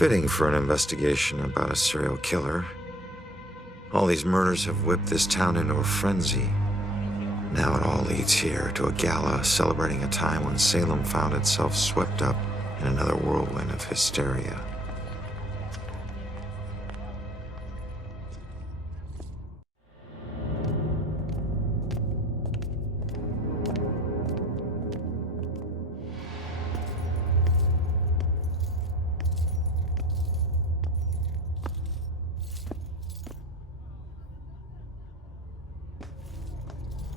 Fitting for an investigation about a serial killer. All these murders have whipped this town into a frenzy. Now it all leads here to a gala celebrating a time when Salem found itself swept up in another whirlwind of hysteria.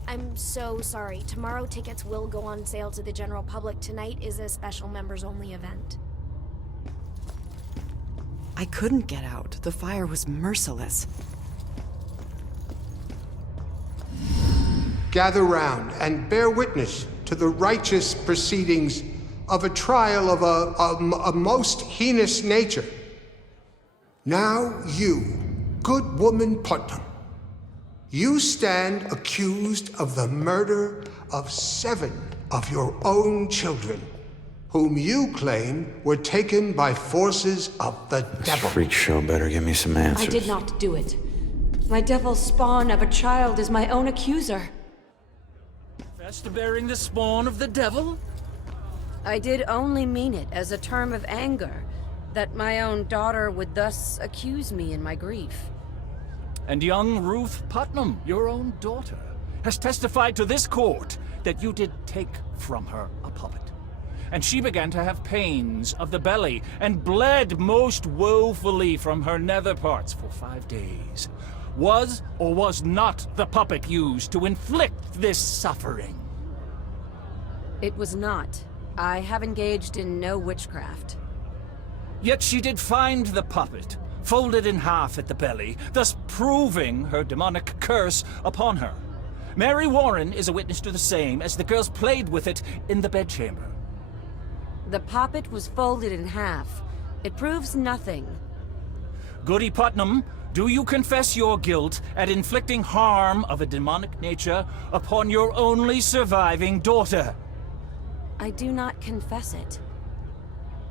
I'm so sorry. Tomorrow tickets will go on sale to the general public. Tonight is a special members-only event. I couldn't get out. The fire was merciless. Gather round and bear witness to the righteous proceedings of a trial of a most heinous nature. Now you, good woman Putnam, you stand accused of the murder of 7 of your own children, whom you claim were taken by forces of the devil. This freak show better give me some answers. I did not do it. My devil spawn of a child is my own accuser. Confess to bearing the spawn of the devil? I did only mean it as a term of anger, that my own daughter would thus accuse me in my grief. And young Ruth Putnam, your own daughter, has testified to this court that you did take from her a puppet. And she began to have pains of the belly and bled most woefully from her nether parts for 5 days. Was or was not the puppet used to inflict this suffering? It was not. I have engaged in no witchcraft. Yet she did find the puppet, folded in half at the belly, thus proving her demonic curse upon her. Mary Warren is a witness to the same, as the girls played with it in the bedchamber. The poppet was folded in half. It proves nothing. Goody Putnam, do you confess your guilt at inflicting harm of a demonic nature upon your only surviving daughter? I do not confess it.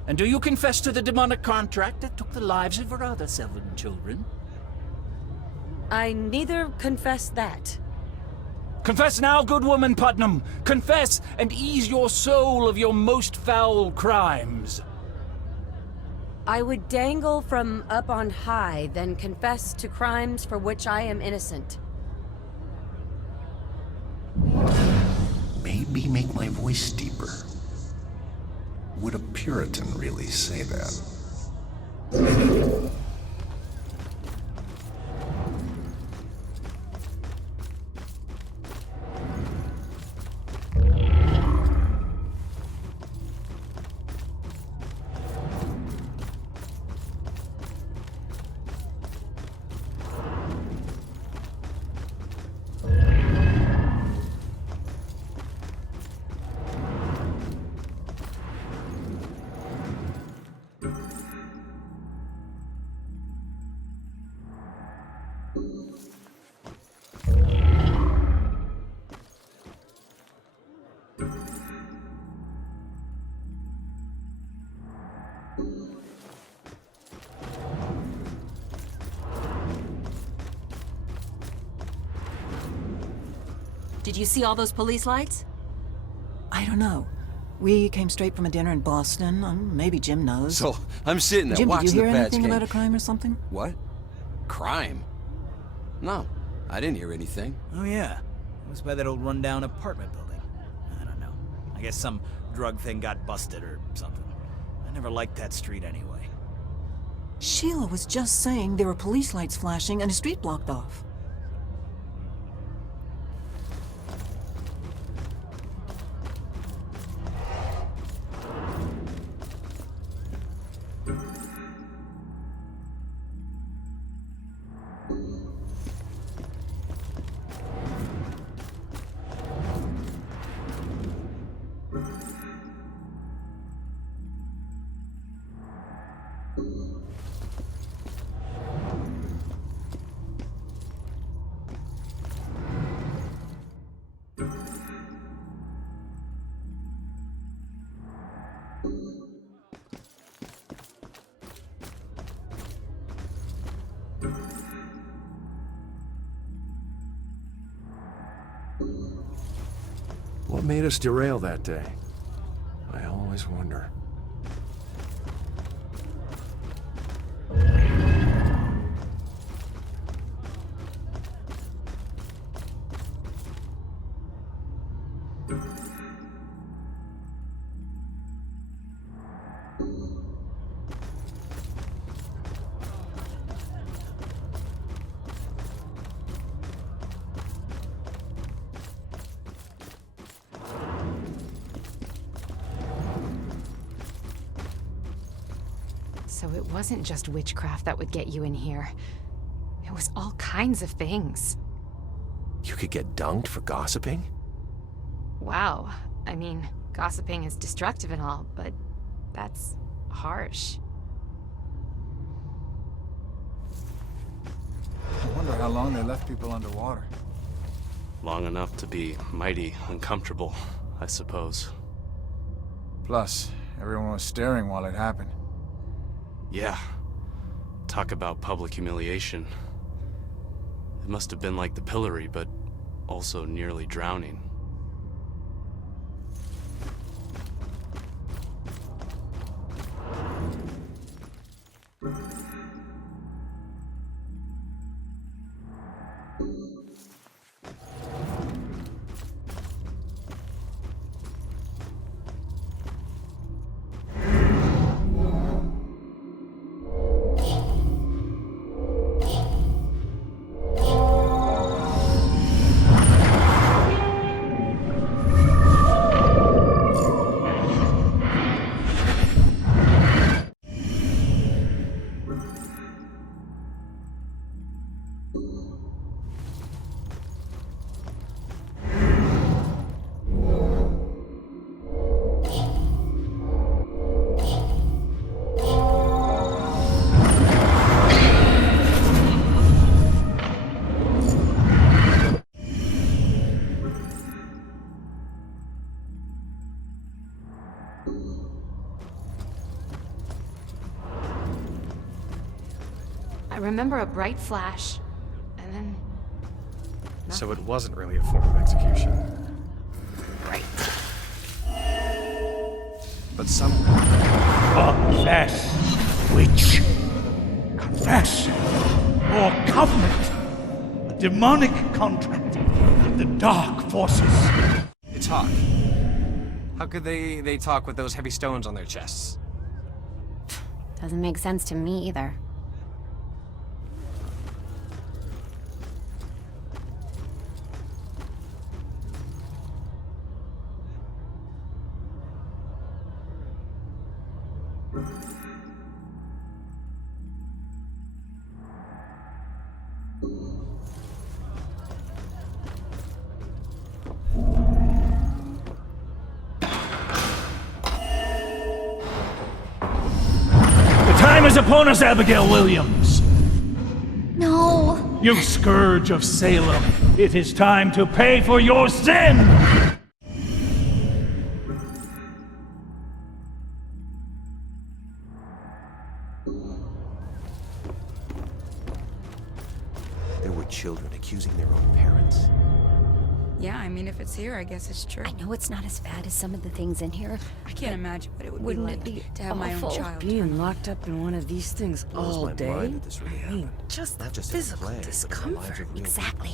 And do you confess to the demonic contract that took the lives of her other 7 children? I neither confess that. Confess now, good woman Putnam! Confess, and ease your soul of your most foul crimes! I would dangle from up on high, then confess to crimes for which I am innocent. Maybe make my voice deeper. Would a Puritan really say that? Did you see all those police lights? I don't know. We came straight from a dinner in Boston. Maybe Jim knows. So, I'm sitting there Jim, watching did you the hear Pats anything game. about a crime or something? What? Crime? No, I didn't hear anything. Oh yeah, it was by that old rundown apartment building. I don't know. I guess some drug thing got busted or something. I never liked that street anyway. Sheila was just saying there were police lights flashing and a street blocked off. What made us derail that day? I always wonder. So it wasn't just witchcraft that would get you in here. It was all kinds of things. You could get dunked for gossiping? Wow. I mean, gossiping is destructive and all, but that's harsh. I wonder how long they left people underwater. Long enough to be mighty uncomfortable, I suppose. Plus, everyone was staring while it happened. Yeah. Talk about public humiliation. It must have been like the pillory, but also nearly drowning. I remember a bright flash, and then... So it wasn't really a form of execution. Right. But some... Confess, witch. Confess. Your covenant. A demonic contract with the dark forces. They talk. How could they talk with those heavy stones on their chests? Doesn't make sense to me either. The time is upon us, Abigail Williams. No! You scourge of Salem. It is time to pay for your sin! There were children accusing their own parents. Yeah, I mean, if it's here, I guess it's true. I know it's not as bad as some of the things in here. I can't imagine what it would Wouldn't be it like be to have my own awful? child. Being locked up in one of these things all my day? mind that this really I mean, happened. just Not the just in a physical play, but in the lives discomfort. of real Exactly.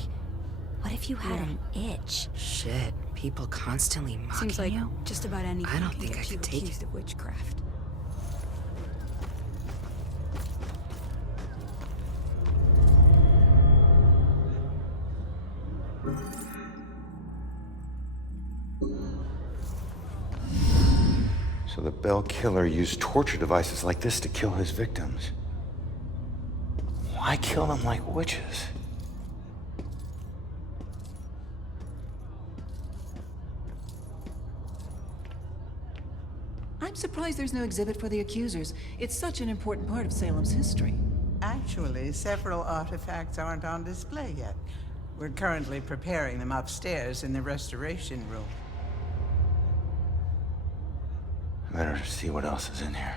What if you had an itch? Shit, people constantly mocking Seems like you? just about anything. I don't can think get I you could take accused it. of witchcraft. So the Bell killer used torture devices like this to kill his victims. Why kill them like witches? I'm surprised there's no exhibit for the accusers. It's such an important part of Salem's history. Actually, several artifacts aren't on display yet. We're currently preparing them upstairs in the restoration room. Better see what else is in here.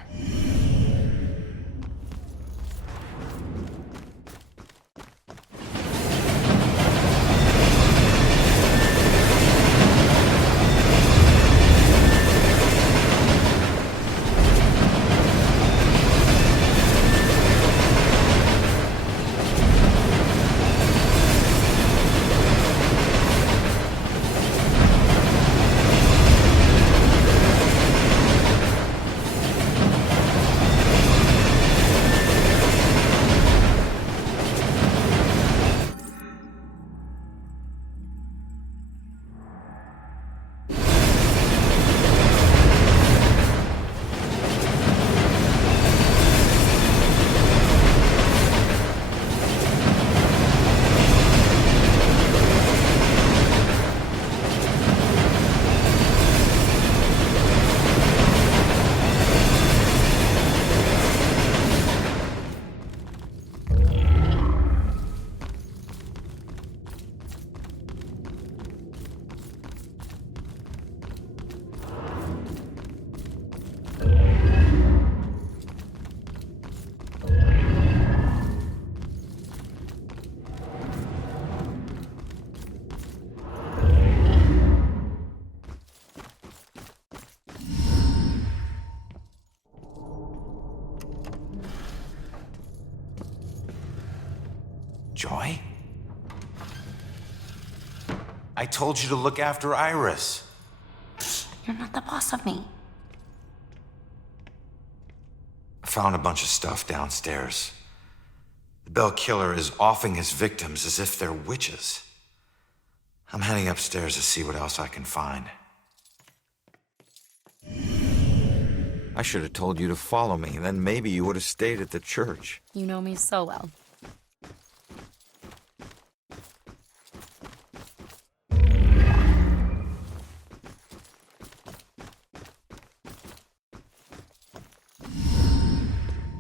Joy? I told you to look after Iris. You're not the boss of me. I found a bunch of stuff downstairs. The Bell Killer is offing his victims as if they're witches. I'm heading upstairs to see what else I can find. I should have told you to follow me, then maybe you would have stayed at the church. You know me so well.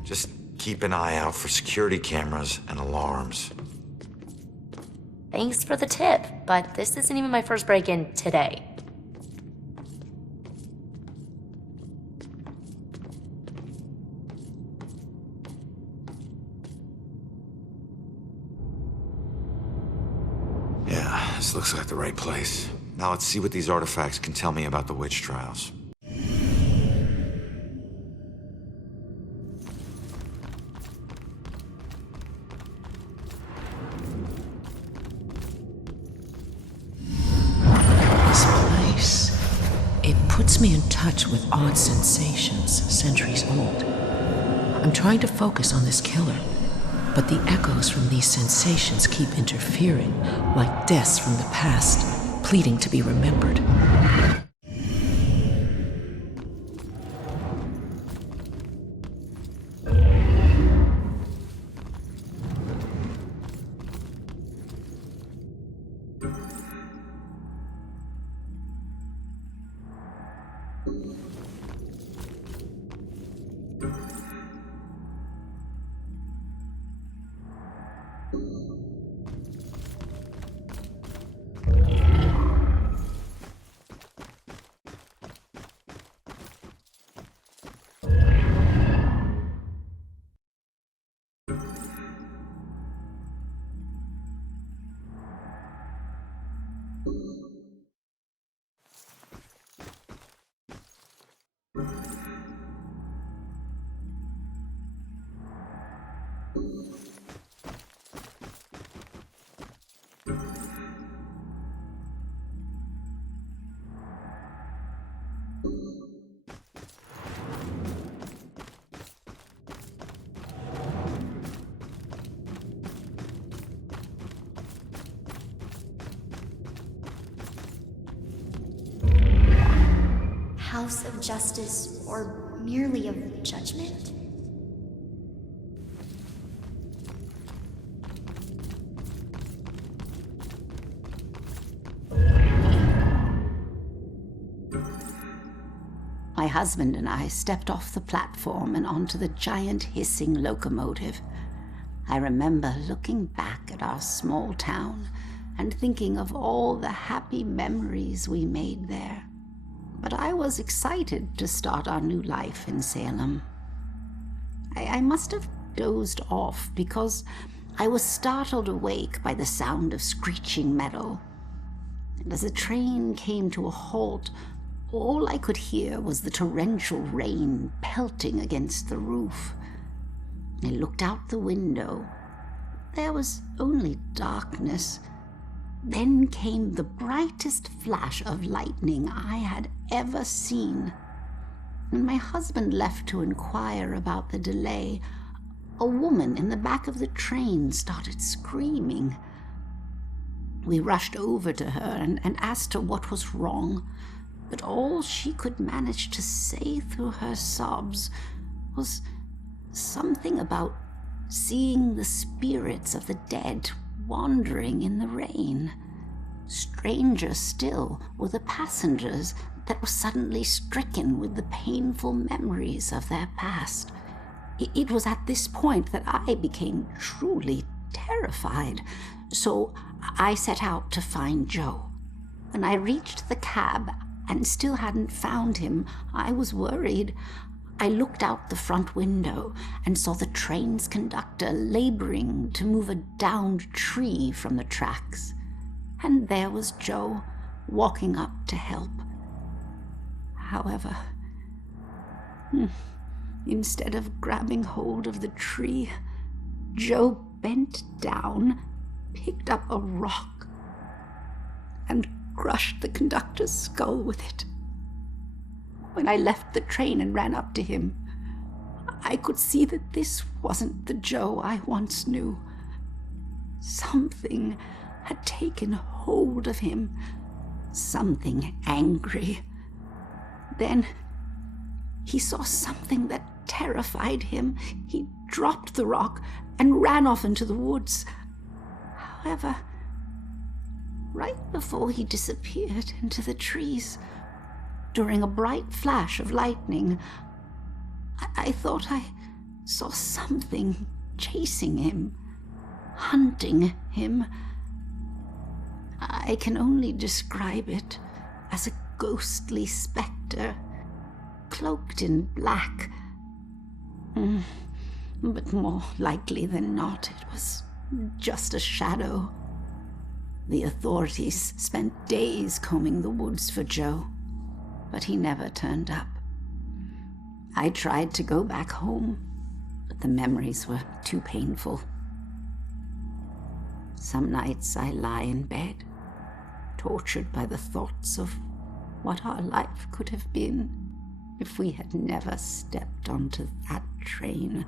Just keep an eye out for security cameras and alarms. Thanks for the tip, but this isn't even my first break-in today. Yeah, this looks like the right place. Now let's see what these artifacts can tell me about the witch trials. It puts me in touch with odd sensations, centuries old. I'm trying to focus on this killer, but the echoes from these sensations keep interfering, like deaths from the past, pleading to be remembered. House of justice, or merely of judgment? My husband and I stepped off the platform and onto the giant hissing locomotive. I remember looking back at our small town and thinking of all the happy memories we made there. But I was excited to start our new life in Salem. I must have dozed off because I was startled awake by the sound of screeching metal. And as the train came to a halt, all I could hear was the torrential rain pelting against the roof. I looked out the window. There was only darkness. Then came the brightest flash of lightning I had ever seen. When my husband left to inquire about the delay, a woman in the back of the train started screaming. We rushed over to her and asked her what was wrong, but all she could manage to say through her sobs was something about seeing the spirits of the dead wandering in the rain. Stranger still were the passengers that were suddenly stricken with the painful memories of their past. It was at this point that I became truly terrified, so I set out to find Joe. When I reached the cab and still hadn't found him, I was worried. I looked out the front window and saw the train's conductor laboring to move a downed tree from the tracks. And there was Joe, walking up to help. However, instead of grabbing hold of the tree, Joe bent down picked up a rock and crushed the conductor's skull with it. When I left the train and ran up to him, I could see that this wasn't the Joe I once knew. Something had taken hold of him, something angry. Then he saw something that terrified him. He dropped the rock and ran off into the woods. However, right before he disappeared into the trees, during a bright flash of lightning, I thought I saw something chasing him, hunting him. I can only describe it as a ghostly specter, cloaked in black. But more likely than not, it was just a shadow. The authorities spent days combing the woods for Joe, but he never turned up. I tried to go back home, but the memories were too painful. Some nights I lie in bed, tortured by the thoughts of what our life could have been if we had never stepped onto that train.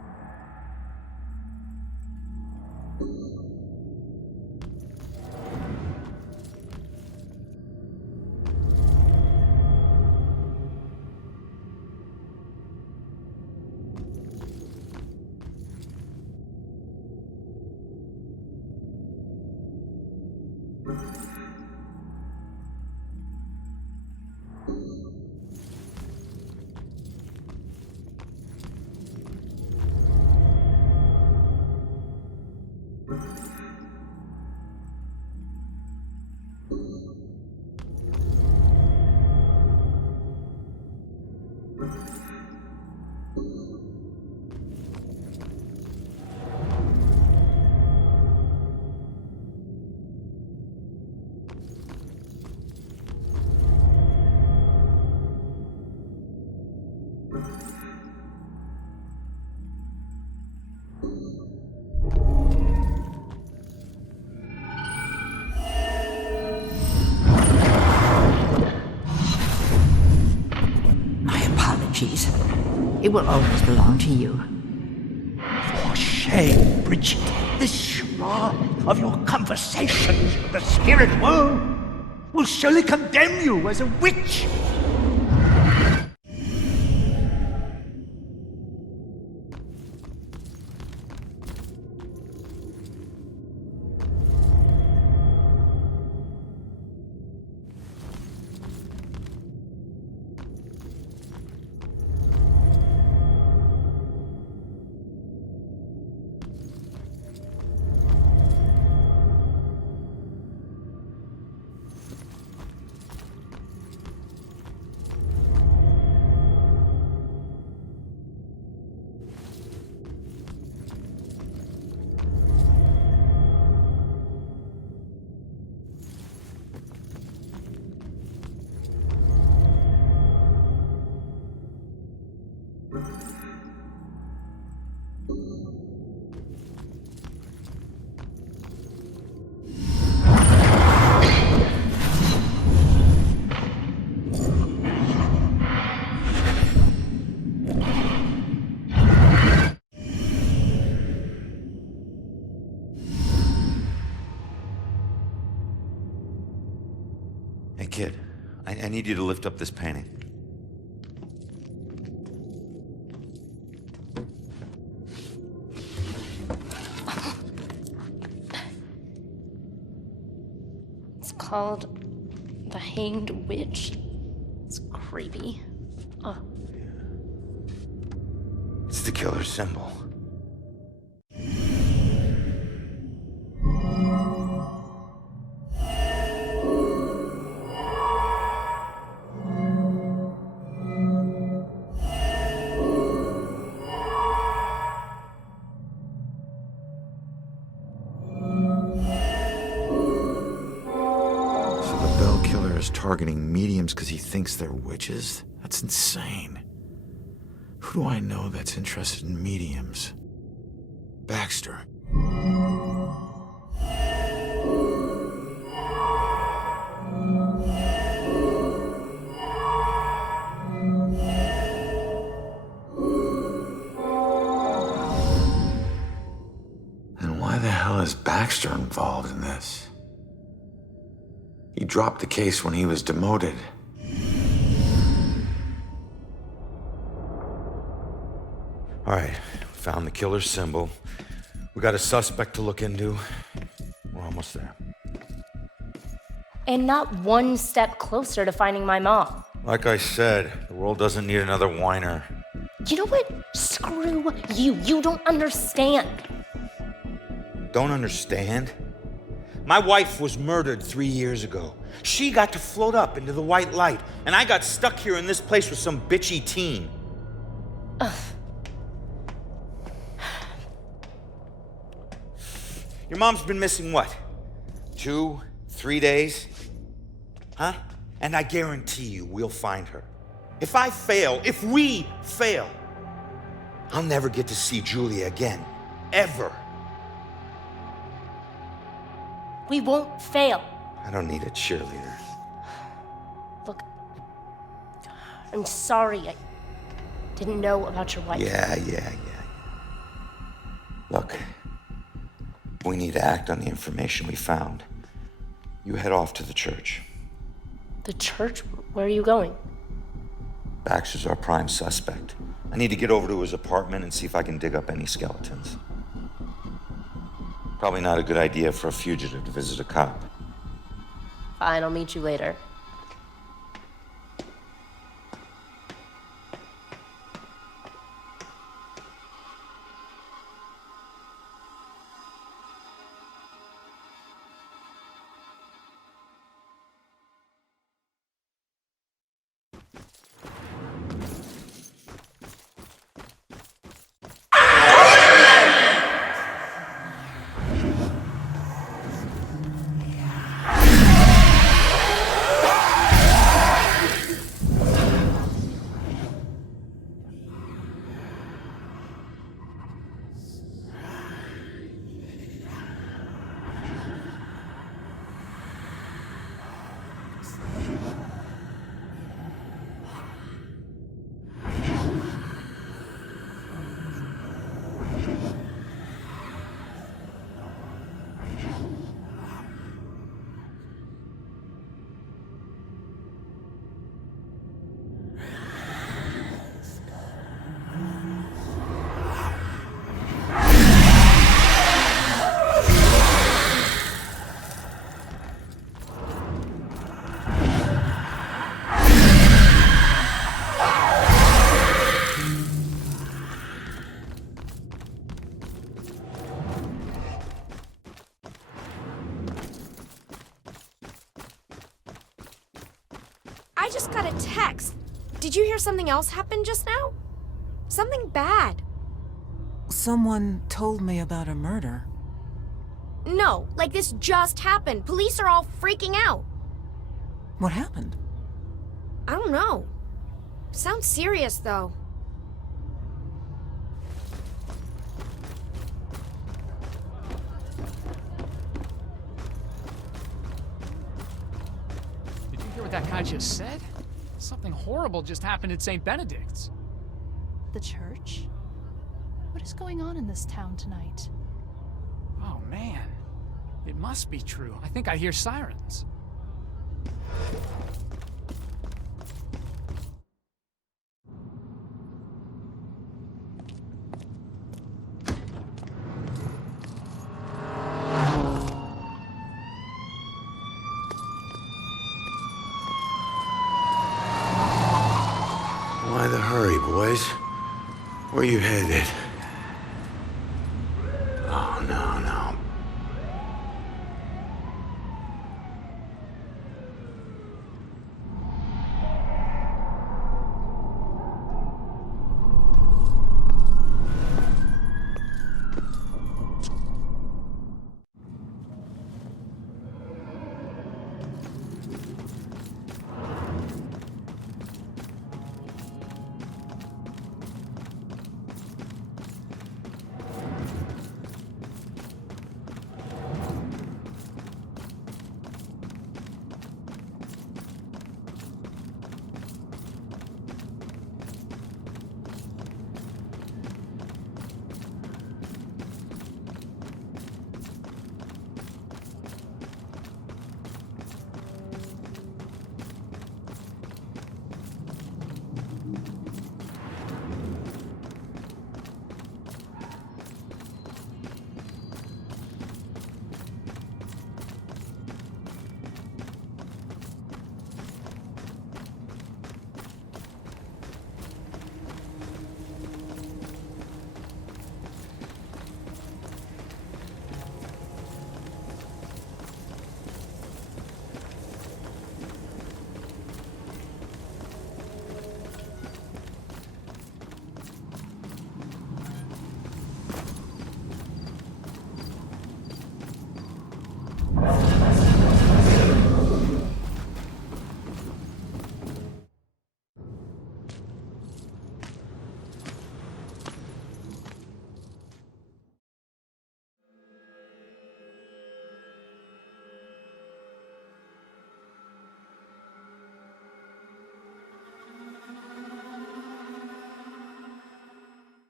It will always belong to you. For shame, Bridget. This charade of your conversations with the spirit world will surely condemn you as a witch. Hey, kid. I need you to lift up this painting. It's called The Hanged Witch. It's creepy. Oh. It's the killer's symbol. Targeting mediums because he thinks they're witches? That's insane. Who do I know that's interested in mediums? Baxter. Baxter involved in this? He dropped the case when he was demoted. All right, found the killer's symbol. We got a suspect to look into. We're almost there. And not one step closer to finding my mom. Like I said, the world doesn't need another whiner. You know what? Screw you. You don't understand. Don't understand? My wife was murdered 3 years ago. She got to float up into the white light, and I got stuck here in this place with some bitchy teen. Ugh. Your mom's been missing what? 2, 3 days? Huh? And I guarantee you we'll find her. If we fail, I'll never get to see Julia again. Ever. We won't fail. I don't need a cheerleader. Look, I'm sorry. I didn't know about your wife. Yeah. Look, we need to act on the information we found. You head off to the church. The church? Where are you going? Baxter's our prime suspect. I need to get over to his apartment and see if I can dig up any skeletons. Probably not a good idea for a fugitive to visit a cop. Fine, I'll meet you later. I just got a text. Did you hear something else happen just now? Something bad. Someone told me about a murder. No, like this just happened. Police are all freaking out. What happened? I don't know. Sounds serious, though. Did you hear what that guy just said? Something horrible just happened at St. Benedict's. The church? What is going on in this town tonight? Oh, man. It must be true. I think I hear sirens. Why the hurry, boys? Where you headed?